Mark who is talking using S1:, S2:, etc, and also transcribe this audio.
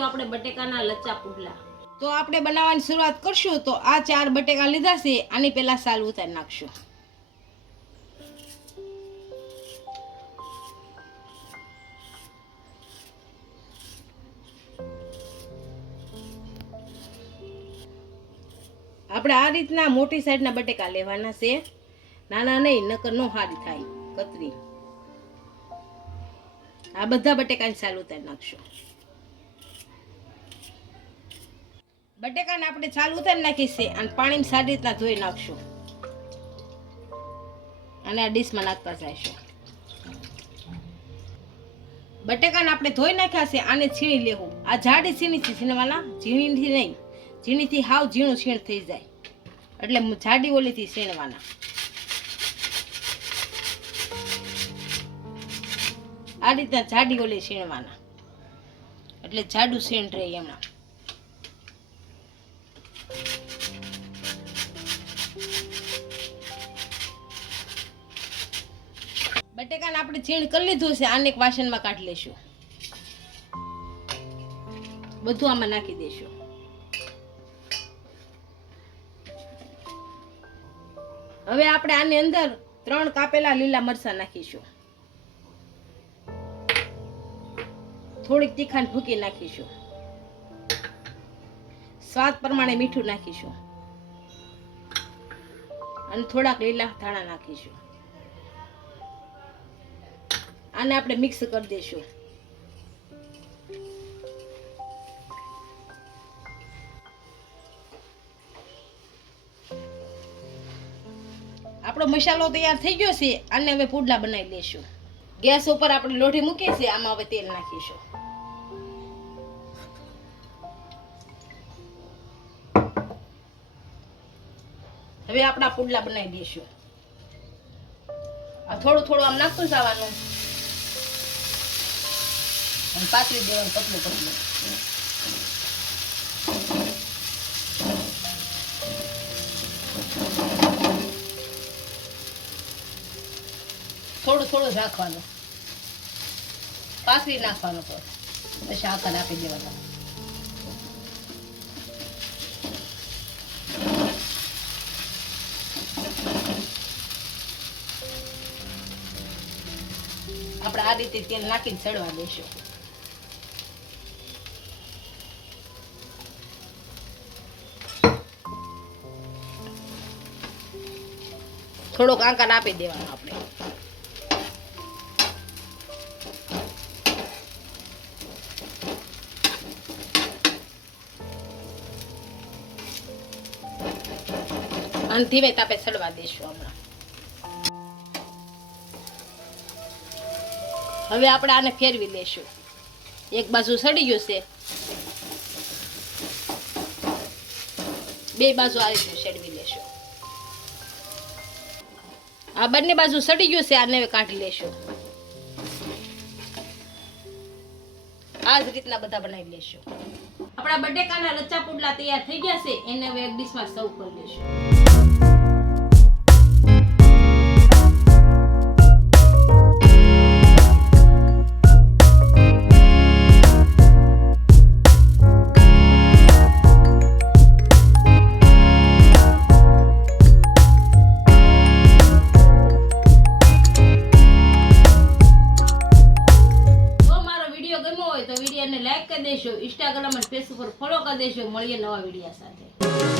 S1: આપણે બટેકાના લચ્ચા પુડલા.
S2: તો આપણે બનાવવાની શરૂઆત કરશું તો આ ચાર બટેકા લીધા છે, આની પહેલાં સાલ ઉતારી નાખશું. આપણે આ રીતના મોટી સાઈડના બટેકા લેવાના છે. નાના નહીં, નકર નો હારી થાય, કતરી. આ બધા બટેકાની સાલ ઉતારી નાખશું. બટેકાને આપણે છાલ ઉતારી નાખી અને પાણીમાં સારી રીતના ધોઈ નાખશું. અને આ ડીશમાં નાખતા જઈશું. બટેકાને આપણે ધોઈ નાખ્યા છે, આને છીણી લેવું. આ જાડી છીણીથી છીણવાના ઝીણીથી નહીં. ઝીણીથી હાવ ઝીણું છીણ થઈ જાય. એટલે જાડી ઓલીથી છીણવાના. આ રીતના જાડી ઓલી છીણવાના. એટલે જાડું છીણ રહે એમાં. બટેકાને આપણે છીણ કરી લીધું છે, આને એક વાસણમાં કાઢી લેશું બધું આમાં નાખી દેશું હવે આપણે આની અંદર ત્રણ કાપેલા લીલા મરચાં નાખીશું. થોડીક તીખાને ભૂકી નાખીશું. સ્વાદ પ્રમાણે મીઠું નાખીશું. અને થોડાક લીલા ધાણા નાખીશું. આને આપણે મિક્સ કરી દઈશું. આપણો મસાલો તૈયાર થઈ ગયો છે, આને હવે પુડલા બનાવી લઈશું ગેસ ઉપર આપણે લોઢી મૂકી છે આમાં હવે તેલ નાખીશું. હવે આપણા પુડલા બનાવી દઈશું. આ થોડું થોડું આમ નાખતું જવાનું અને પાતળી દેવાનું પતલું પતલું. થોડું થોડું રાખવાનું. પાથરી નાખવાનું પછી આકાર આપી દેવાનો. આપણે આ રીતે તેલ નાખીને ચડવા દઈશું થોડોક આંકાર આપી દેવાનો આપણે. અને ધીમે તાપે સડવા દઈશું હમણાં. હવે આપણે આને ફેરવી લેશું. એક બાજુ સડી ગયું છે. બે બાજુ આ રીતે સડવી લેશું. આ બંને બાજુ સડી ગયું છે, આને કાઢી લેશું. આ જ રીતના બધા બનાવી લેશું. આપણા બટેકાના લચ્ચા પુડલા તૈયાર થઈ ગયા છે, એને હવે એક ડીશમાં સર્વ કરી લેશું. લાઈક કરી દેશો ઇન્સ્ટાગ્રામ અને ફેસબુક પર ફોલો કરી દેશો મળીએ નવા વિડીયા સાથે.